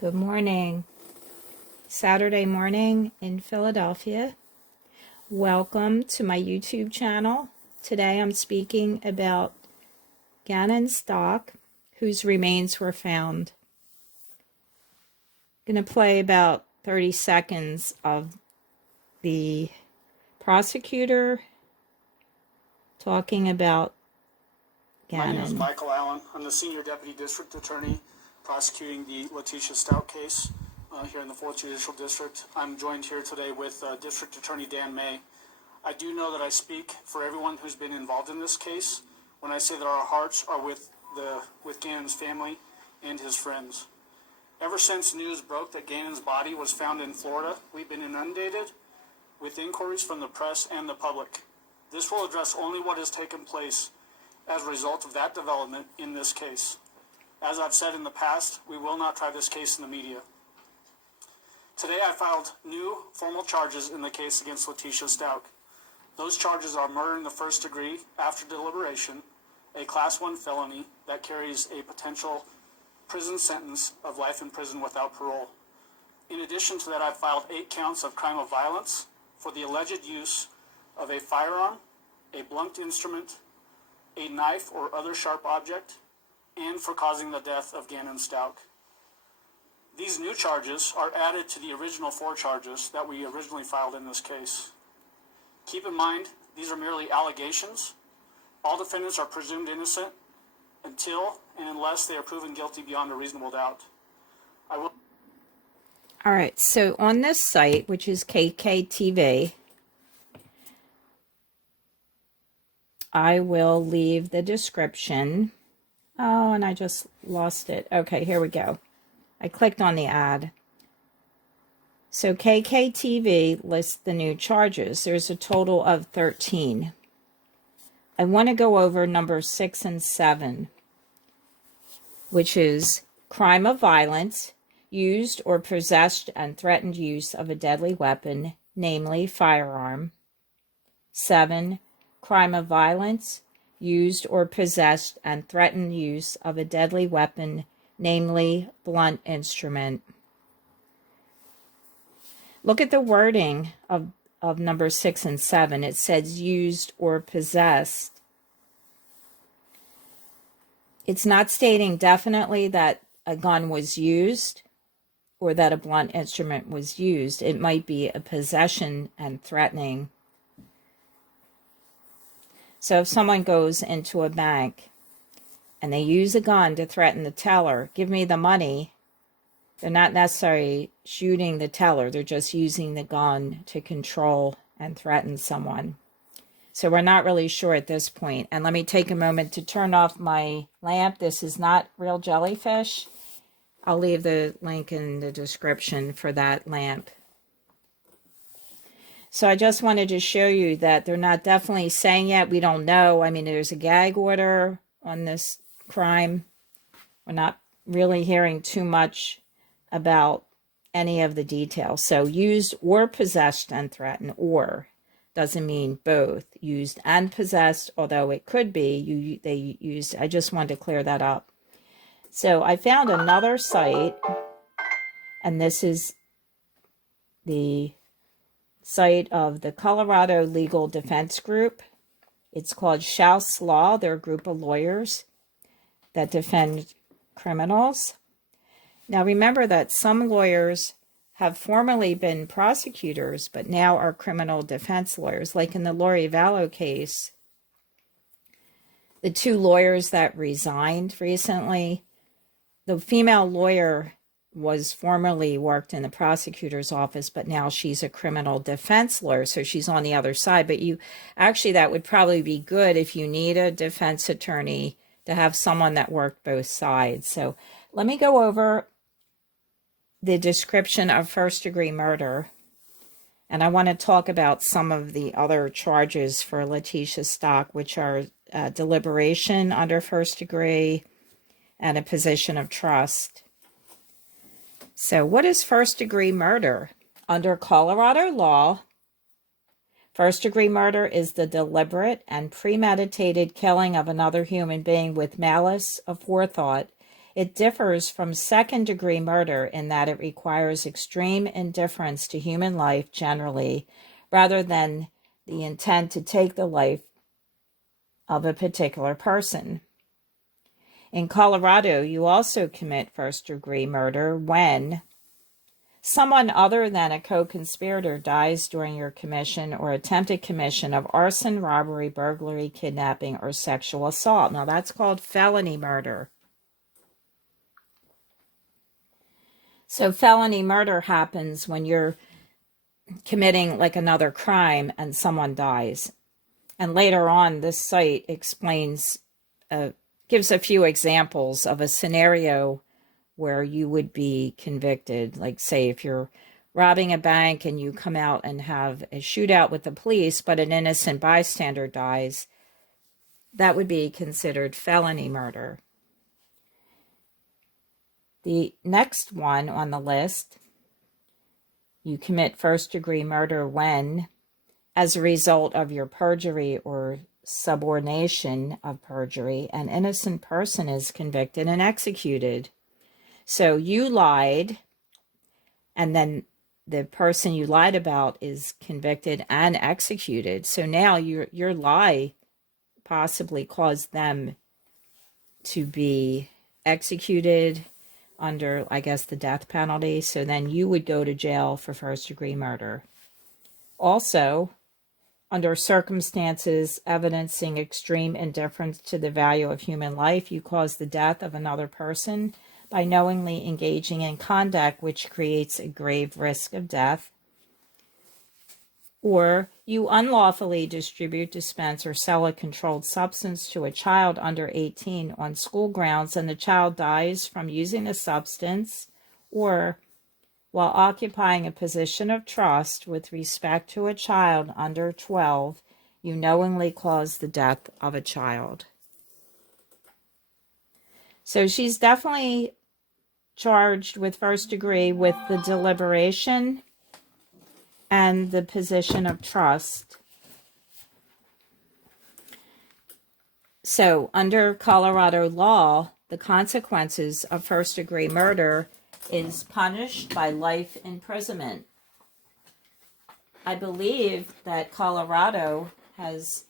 Good morning. Saturday morning in Philadelphia. Welcome to my YouTube channel. Today I'm speaking about Gannon Stauch, whose remains were found. I'm going to play about 30 seconds of the prosecutor talking about Gannon. My name is Michael Allen. I'm the Senior Deputy District Attorney prosecuting the Letecia Stauch case here in the 4th Judicial District. I'm joined here today with District Attorney Dan May. I do know that I speak for everyone who's been involved in this case when I say that our hearts are with Gannon's family and his friends. Ever since news broke that Gannon's body was found in Florida, we've been inundated with inquiries from the press and the public. This will address only what has taken place as a result of that development in this case. As I've said in the past, we will not try this case in the media. Today I filed new formal charges in the case against Letecia Stauch. Those charges are murder in the first degree after deliberation, a Class 1 felony that carries a potential prison sentence of life in prison without parole. In addition to that, I filed 8 counts of crime of violence for the alleged use of a firearm, a blunt instrument, a knife or other sharp object, and for causing the death of Gannon Stauch. These new charges are added to the original 4 charges that we originally filed in this case. Keep in mind, these are merely allegations. All defendants are presumed innocent until and unless they are proven guilty beyond a reasonable doubt. All right, so on this site, which is KKTV, I will leave the description. Oh, and I just lost it. Okay, here we go. I clicked on the ad. So KKTV lists the new charges. There's a total of 13. I want to go over number 6 and 7, which is crime of violence, used or possessed and threatened use of a deadly weapon, namely firearm. 7, crime of violence, used or possessed and threatened use of a deadly weapon, namely blunt instrument. Look at the wording of number 6 and 7. It says used or possessed. It's not stating definitely that a gun was used or that a blunt instrument was used. It might be a possession and threatening. So if someone goes into a bank and they use a gun to threaten the teller, give me the money, they're not necessarily shooting the teller. They're just using the gun to control and threaten someone. So we're not really sure at this point. And let me take a moment to turn off my lamp. This is not real jellyfish. I'll leave the link in the description for that lamp. So I just wanted to show you that they're not definitely saying yet. We don't know. I mean, there's a gag order on this crime. We're not really hearing too much about any of the details. So used or possessed and threatened, or doesn't mean both. Used and possessed, although it could be. They used. I just wanted to clear that up. So I found another site, and this is the site of the Colorado Legal Defense Group. It's called C.R.S. Law. They're a group of lawyers that defend criminals. Now remember that some lawyers have formerly been prosecutors, but now are criminal defense lawyers. Like in the Lori Vallow case, the 2 lawyers that resigned recently, the female lawyer was formerly worked in the prosecutor's office, but now she's a criminal defense lawyer, so she's on the other side. But that would probably be good if you need a defense attorney to have someone that worked both sides. So let me go over the description of first-degree murder, and I want to talk about some of the other charges for Letecia Stauch, which are deliberation under first degree and a position of trust. So what is first-degree murder? Under Colorado law, first-degree murder is the deliberate and premeditated killing of another human being with malice aforethought It differs from second-degree murder in that it requires extreme indifference to human life generally, rather than the intent to take the life of a particular person. In Colorado, you also commit first-degree murder when someone other than a co-conspirator dies during your commission or attempted commission of arson, robbery, burglary, kidnapping, or sexual assault. Now, that's called felony murder. So felony murder happens when you're committing like another crime and someone dies. And later on, this site explains, gives a few examples of a scenario where you would be convicted. Like, say, if you're robbing a bank and you come out and have a shootout with the police, but an innocent bystander dies, that would be considered felony murder. The next one on the list, you commit first-degree murder when, as a result of your perjury or subornation of perjury, an innocent person is convicted and executed. So you lied, and then the person you lied about is convicted and executed. So now your lie possibly caused them to be executed under, I guess, the death penalty. So then you would go to jail for first-degree murder. Also, under circumstances evidencing extreme indifference to the value of human life, you cause the death of another person by knowingly engaging in conduct which creates a grave risk of death. Or you unlawfully distribute, dispense, or sell a controlled substance to a child under 18 on school grounds, and the child dies from using the substance, or while occupying a position of trust with respect to a child under 12, you knowingly cause the death of a child. So she's definitely charged with first degree with the deliberation and the position of trust. So under Colorado law, the consequences of first-degree murder is punished by life imprisonment. I believe that Colorado has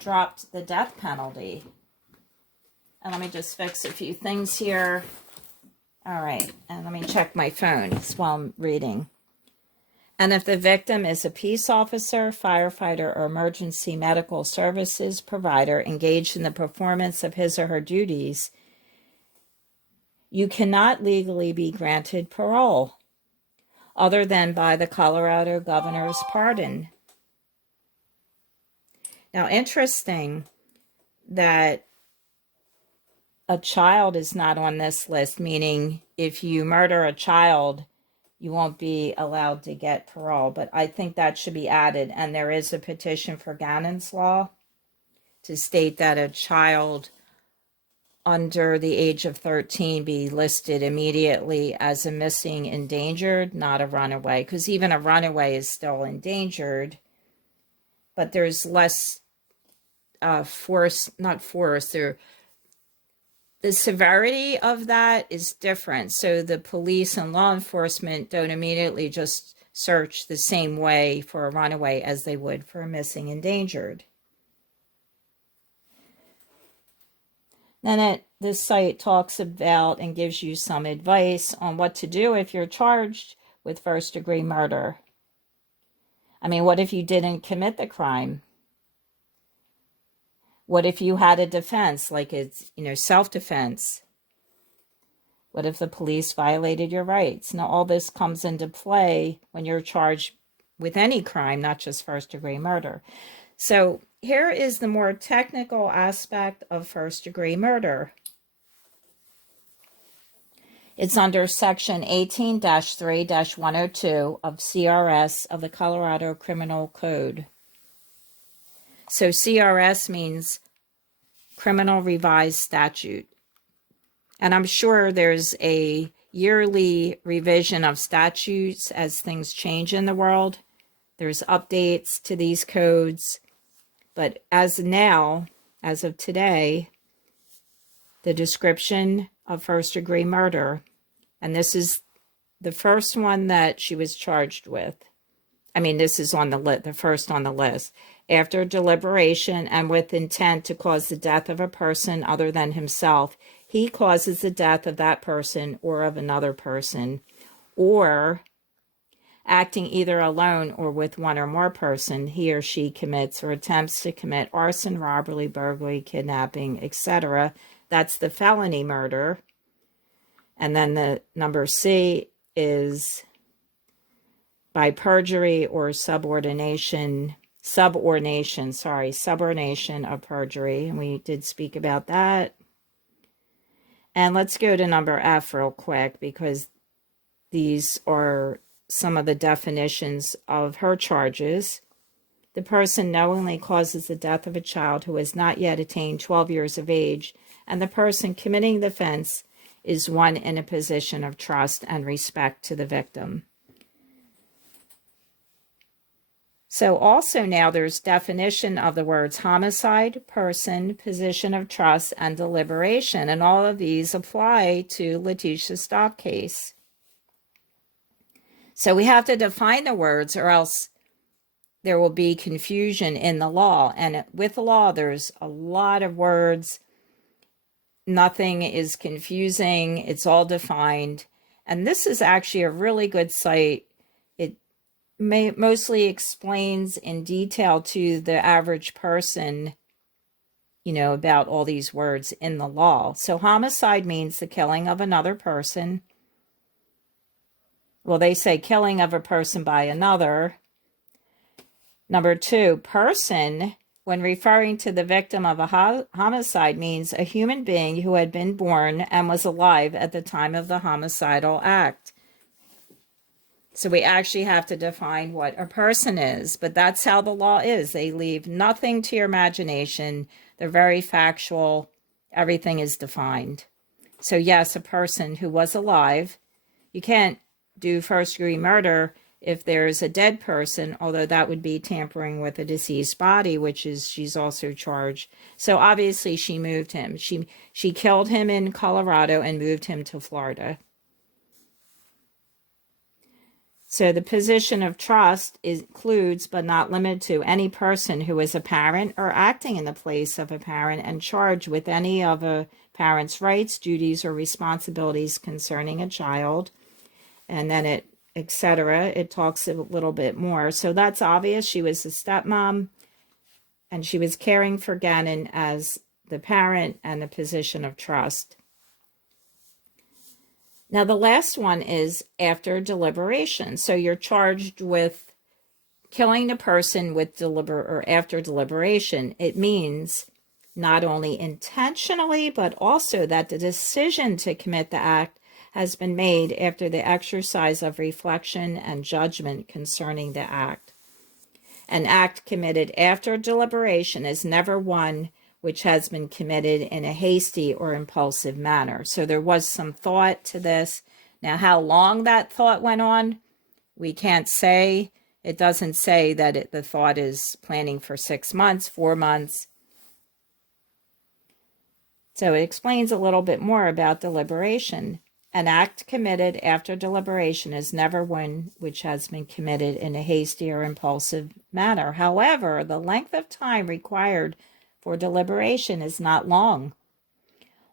dropped the death penalty. And let me just fix a few things here. All right, and let me check my phone while I'm reading. And if the victim is a peace officer, firefighter, or emergency medical services provider engaged in the performance of his or her duties, you cannot legally be granted parole other than by the Colorado governor's pardon. Now, interesting that a child is not on this list, meaning if you murder a child, you won't be allowed to get parole. But I think that should be added. And there is a petition for Gannon's law to state that a child under the age of 13 be listed immediately as a missing endangered, not a runaway. Because even a runaway is still endangered. But there's less the severity of that is different. So the police and law enforcement don't immediately just search the same way for a runaway as they would for a missing endangered. Then this site talks about and gives you some advice on what to do if you're charged with first-degree murder. I mean, what if you didn't commit the crime? What if you had a defense, like it's, self-defense? What if the police violated your rights? Now, all this comes into play when you're charged with any crime, not just first-degree murder. So here is the more technical aspect of first-degree murder. It's under Section 18-3-102 of C.R.S. of the Colorado Criminal Code. So C.R.S. means Criminal Revised Statute. And I'm sure there's a yearly revision of statutes as things change in the world. There's updates to these codes. But as of today, the description of first-degree murder, and this is the first one that she was charged with. I mean, this is on the first on the list. After deliberation and with intent to cause the death of a person other than himself, he causes the death of that person or of another person, or acting either alone or with one or more person, he or she commits or attempts to commit arson, robbery, burglary, kidnapping, etc. That's the felony murder. And then the number C is by perjury or subordination of perjury. And we did speak about that. And let's go to number F real quick, because these are some of the definitions of her charges. The person knowingly causes the death of a child who has not yet attained 12 years of age, and the person committing the offense is one in a position of trust and respect to the victim. So also now there's definition of the words homicide, person, position of trust, and deliberation, and all of these apply to Letecia Stauch case. So we have to define the words, or else there will be confusion in the law. And with the law, there's a lot of words. Nothing is confusing. It's all defined. And this is actually a really good site. It mostly explains in detail to the average person, about all these words in the law. So homicide means the killing of another person. Well, they say killing of a person by another. Number 2, person, when referring to the victim of a homicide, means a human being who had been born and was alive at the time of the homicidal act. So we actually have to define what a person is, but that's how the law is. They leave nothing to your imagination. They're very factual. Everything is defined. So yes, a person who was alive. You can't do first-degree murder if there's a dead person, although that would be tampering with a deceased body, which is she's also charged. So obviously she moved him. She killed him in Colorado and moved him to Florida. So the position of trust includes, but not limited to, any person who is a parent or acting in the place of a parent and charged with any of a parent's rights, duties, or responsibilities concerning a child. And then etc. It talks a little bit more. So that's obvious. She was a stepmom, and she was caring for Gannon as the parent and the position of trust. Now, the last one is after deliberation. So you're charged with killing the person with after deliberation. It means not only intentionally, but also that the decision to commit the act has been made after the exercise of reflection and judgment concerning the act. An act committed after deliberation is never one which has been committed in a hasty or impulsive manner. So there was some thought to this. Now, how long that thought went on, we can't say. It doesn't say that the thought is planning for 6 months, 4 months. So it explains a little bit more about deliberation. An act committed after deliberation is never one which has been committed in a hasty or impulsive manner. However, the length of time required for deliberation is not long.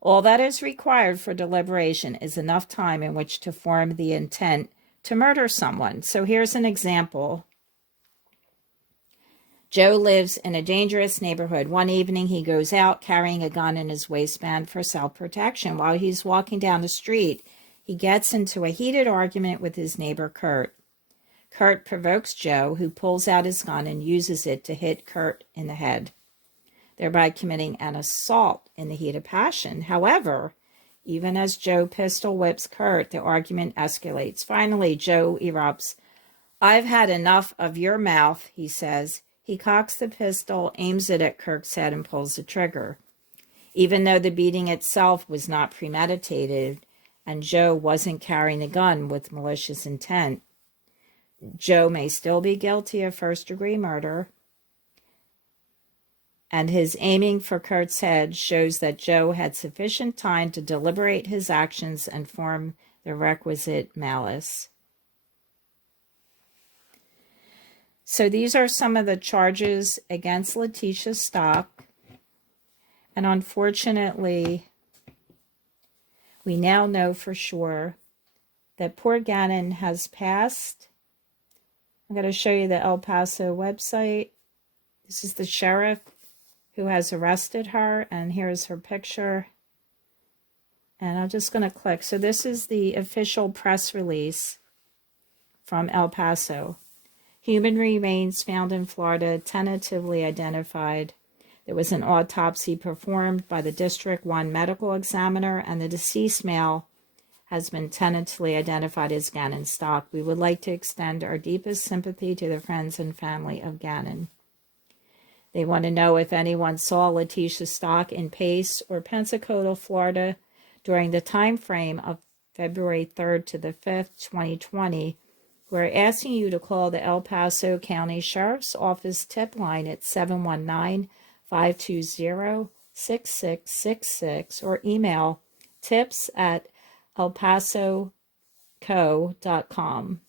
All that is required for deliberation is enough time in which to form the intent to murder someone. So here's an example. Joe lives in a dangerous neighborhood. One evening, he goes out carrying a gun in his waistband for self-protection. While he's walking down the street, he gets into a heated argument with his neighbor, Kurt. Kurt provokes Joe, who pulls out his gun and uses it to hit Kurt in the head, thereby committing an assault in the heat of passion. However, even as Joe pistol whips Kurt, the argument escalates. Finally, Joe erupts. "I've had enough of your mouth," he says. He cocks the pistol, aims it at Kurt's head, and pulls the trigger. Even though the beating itself was not premeditated and Joe wasn't carrying a gun with malicious intent, Joe may still be guilty of first-degree murder. and his aiming for Kurt's head shows that Joe had sufficient time to deliberate his actions and form the requisite malice. So these are some of the charges against Letecia Stauch. And unfortunately, we now know for sure that poor Gannon has passed. I'm going to show you the El Paso website. This is the sheriff who has arrested her, and here's her picture. And I'm just going to click. So this is the official press release from El Paso. Human remains found in Florida, tentatively identified. There was an autopsy performed by the District 1 medical examiner, and the deceased male has been tentatively identified as Gannon Stauch. We would like to extend our deepest sympathy to the friends and family of Gannon. They want to know if anyone saw Letecia Stauch in Pace or Pensacola, Florida, during the time frame of February 3rd to the 5th, 2020. We're asking you to call the El Paso County Sheriff's Office tip line at 719-520-6666 or email tips@elpasoco.com.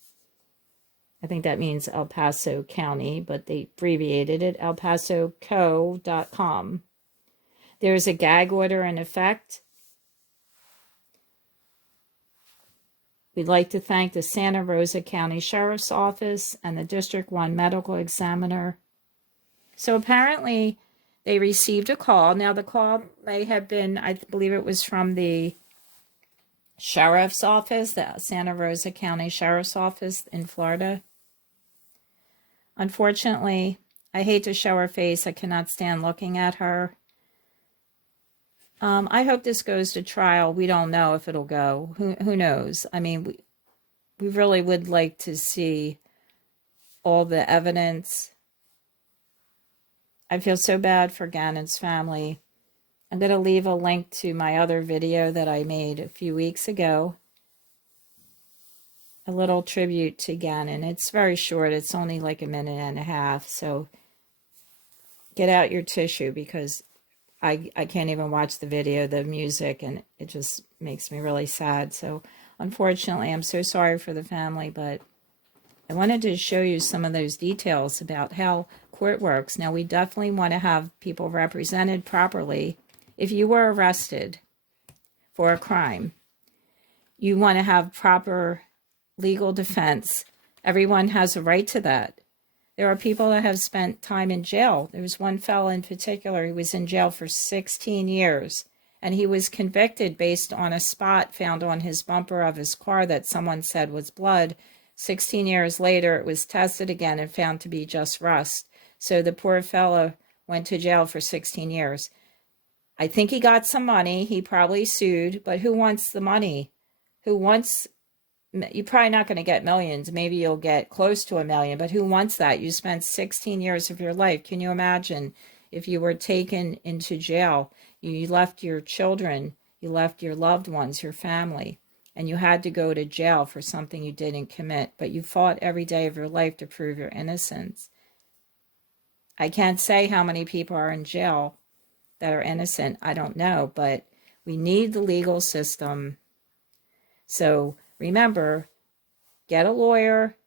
I think that means El Paso County, but they abbreviated it, elpasoco.com. There's a gag order in effect. We'd like to thank the Santa Rosa County Sheriff's Office and the District 1 Medical Examiner. So apparently they received a call. Now the call may have been, I believe it was from the Sheriff's Office, the Santa Rosa County Sheriff's Office in Florida. Unfortunately, I hate to show her face. I cannot stand looking at her. I hope this goes to trial. We don't know if it'll go. Who knows? I mean, we really would like to see all the evidence. I feel so bad for Gannon's family. I'm going to leave a link to my other video that I made a few weeks ago. A little tribute to Gannon. It's very short. It's only like a minute and a half. So get out your tissue because I can't even watch the video, the music, and it just makes me really sad. So unfortunately, I'm so sorry for the family, but I wanted to show you some of those details about how court works. Now, we definitely want to have people represented properly. If you were arrested for a crime, you want to have proper legal defense. Everyone has a right to that. There are people that have spent time in jail. There was one fellow in particular who was in jail for 16 years, and he was convicted based on a spot found on his bumper of his car that someone said was blood. 16 years later, it was tested again and found to be just rust. So the poor fellow went to jail for 16 years. I think he got some money. He probably sued, but who wants the money? You're probably not going to get millions. Maybe you'll get close to $1 million, but who wants that? You spent 16 years of your life. Can you imagine if you were taken into jail? You left your children, you left your loved ones, your family, and you had to go to jail for something you didn't commit, but you fought every day of your life to prove your innocence. I can't say how many people are in jail that are innocent. I don't know, but we need the legal system. So remember, get a lawyer.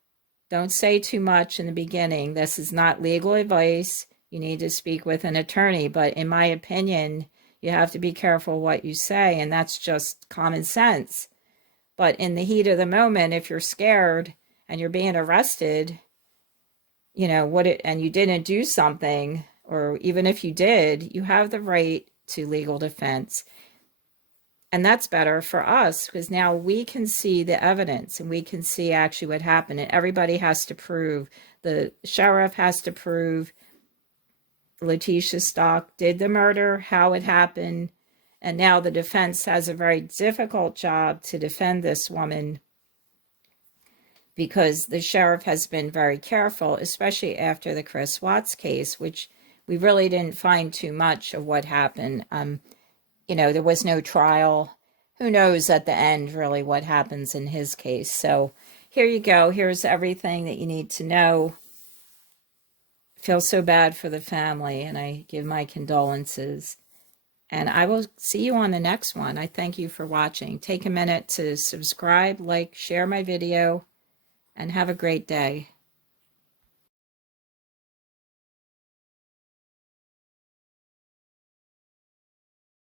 Don't say too much in the beginning. This is not legal advice. You need to speak with an attorney. But in my opinion, you have to be careful what you say, and that's just common sense. But in the heat of the moment, if you're scared and you're being arrested, and you didn't do something, or even if you did, you have the right to legal defense. And that's better for us because now we can see the evidence and we can see actually what happened. And everybody has to prove, the sheriff has to prove Letecia Stauch did the murder, how it happened. And now the defense has a very difficult job to defend this woman because the sheriff has been very careful, especially after the Chris Watts case, which we really didn't find too much of what happened. There was no trial. Who knows at the end really what happens in his case. So here you go. Here's everything that you need to know feel so bad for the family, and I give my condolences. And I will see you on the next one. I thank you for watching. Take a minute to subscribe, like, share my video, and have a great day.